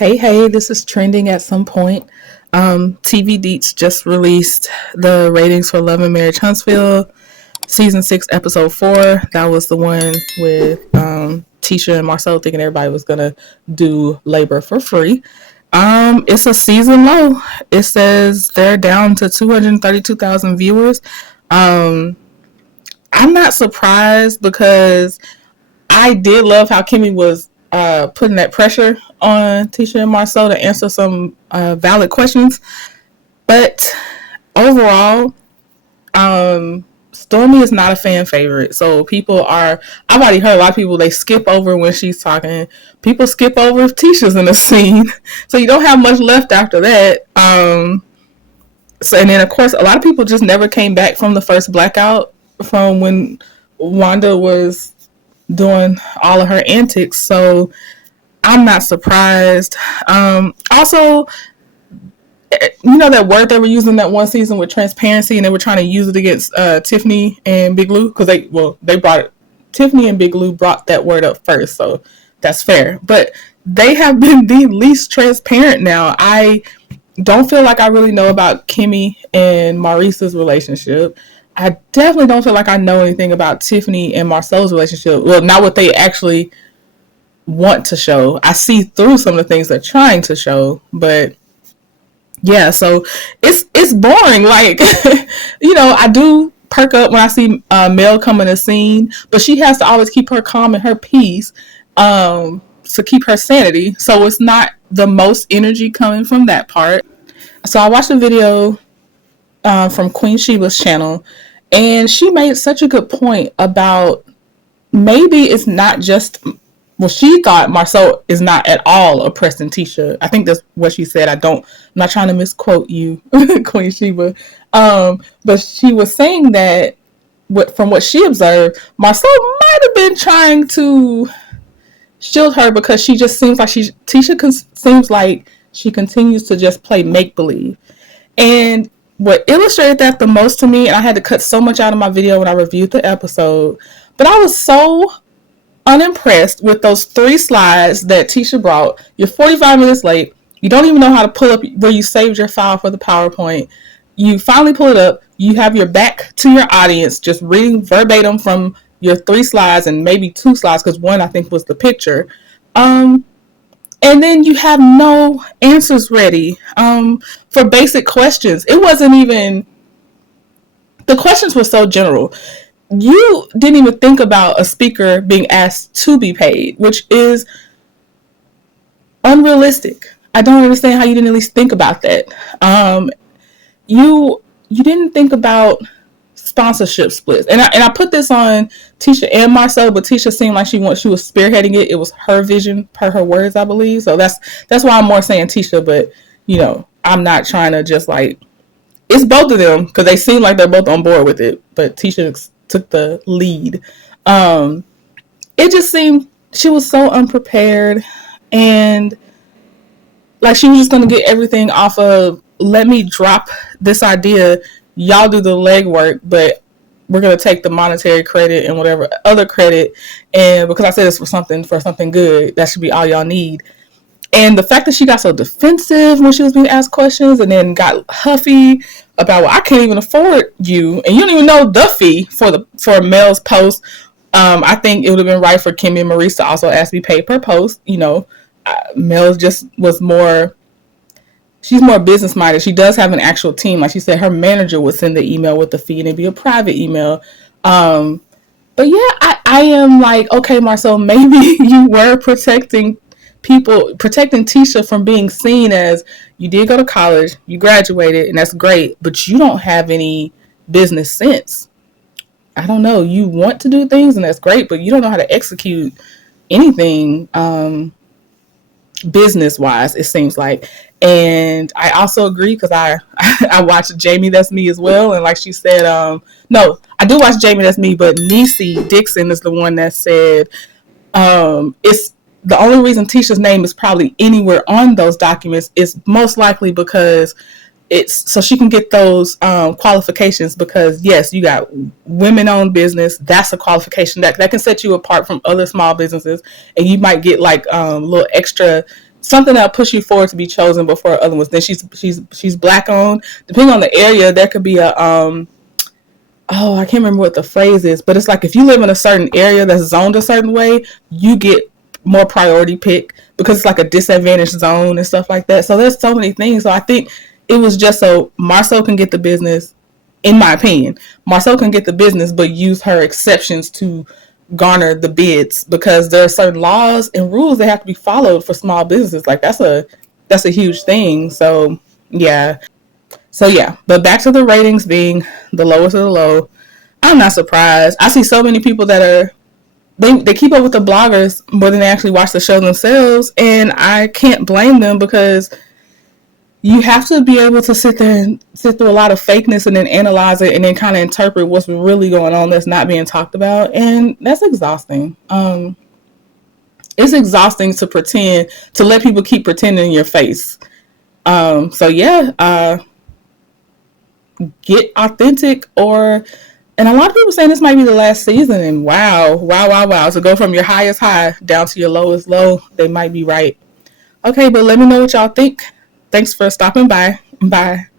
Hey, this is trending at some point. TV Deets just released the ratings for Love and Marriage Huntsville, season 6, episode 4. That was the one with Tisha and Marcel thinking everybody was gonna do labor for free. It's a season low. It says they're down to 232,000 viewers. Um, I'm not surprised because I did love how Kimmy was putting that pressure on Tisha and Marcel to answer some valid questions. But overall, Stormy is not a fan favorite. So I've already heard a lot of people, they skip over when she's talking. People skip over if Tisha's in the scene. So you don't have much left after that. And then, of course, a lot of people just never came back from the first blackout from when Wanda was doing all of her antics. So I'm not surprised. Also, that word they were using that one season with transparency, and they were trying to use it against Tiffany and Big Lou because they brought it. Tiffany and Big Lou brought that word up first, so that's fair. But they have been the least transparent now. I don't feel like I really know about Kimmy and Maurice's relationship. I definitely don't feel like I know anything about Tiffany and Marcel's relationship. Well, not what they actually want to show. I see through some of the things they're trying to show, but yeah, so it's boring. Like, I do perk up when I see Mel come in the scene, but she has to always keep her calm and her peace to keep her sanity. So it's not the most energy coming from that part. So I watched a video from Queen Sheba's channel, and she made such a good point about maybe it's not just, well, she thought Marcel is not at all oppressing Tisha. I think that's what she said. I'm not trying to misquote you, Queen Sheba. But she was saying that from what she observed, Marcel might have been trying to shield her because she just seems like seems like she continues to just play make-believe. And what illustrated that the most to me, and I had to cut so much out of my video when I reviewed the episode, but I was so unimpressed with those 3 slides that Tisha brought. You're 45 minutes late. You don't even know how to pull up where you saved your file for the PowerPoint. You finally pull it up. You have your back to your audience, just reading verbatim from your 3 slides and maybe 2 slides, because one I think was the picture. And then you have no answers ready for basic questions. It wasn't even, the questions were so general. You didn't even think about a speaker being asked to be paid, which is unrealistic. I don't understand how you didn't at least think about that. You didn't think about sponsorship splits, and I put this on Tisha and Marcel, but Tisha seemed like she was spearheading it. It was her vision, per her words, I believe. So that's why I'm more saying Tisha, but I'm not trying to just like, it's both of them because they seem like they're both on board with it, but Tisha took the lead. It just seemed she was so unprepared, and like she was just going to get everything off of, let me drop this idea, y'all do the legwork, but we're going to take the monetary credit and whatever other credit, and because I said this for something good, that should be all y'all need. And the fact that she got so defensive when she was being asked questions, and then got huffy about, well, I can't even afford you, and you don't even know the fee for Mel's post. I think it would have been right for Kimmy and Maurice to also ask to be paid per post. Mel just was more, she's more business minded. She does have an actual team. Like she said, her manager would send the email with the fee, and it'd be a private email. But yeah, I am like, okay, Marcel, maybe you were protecting Tisha from being seen as, you did go to college, you graduated, and that's great, but you don't have any business sense. I don't know, you want to do things, and that's great, but you don't know how to execute anything business wise, it seems like. And I also agree because I watched Jamie That's Me as well, and like she said, no, I do watch Jamie That's Me, but Niecy Dixon is the one that said it's the only reason Tisha's name is probably anywhere on those documents is most likely because it's so she can get those qualifications, because yes, you got women-owned business. That's a qualification that can set you apart from other small businesses, and you might get like little extra something that'll push you forward to be chosen before other ones. Then she's black owned. Depending on the area, there could be a oh, I can't remember what the phrase is, but it's like if you live in a certain area that's zoned a certain way, you get more priority pick because it's like a disadvantaged zone and stuff like that. So there's so many things. So I think it was just so Marcel can get the business, in my opinion. Marcel can get the business, but use her exceptions to garner the bids because there are certain laws and rules that have to be followed for small businesses. Like that's a huge thing. So yeah. So yeah, but back to the ratings being the lowest of the low. I'm not surprised. I see so many people that are they keep up with the bloggers more than they actually watch the show themselves, and I can't blame them because you have to be able to sit there and sit through a lot of fakeness and then analyze it and then kind of interpret what's really going on that's not being talked about, and that's exhausting. It's exhausting to pretend to let people keep pretending in your face. So yeah, get authentic or. And a lot of people saying this might be the last season, and wow. So go from your highest high down to your lowest low. They might be right. Okay, but let me know what y'all think. Thanks for stopping by. Bye.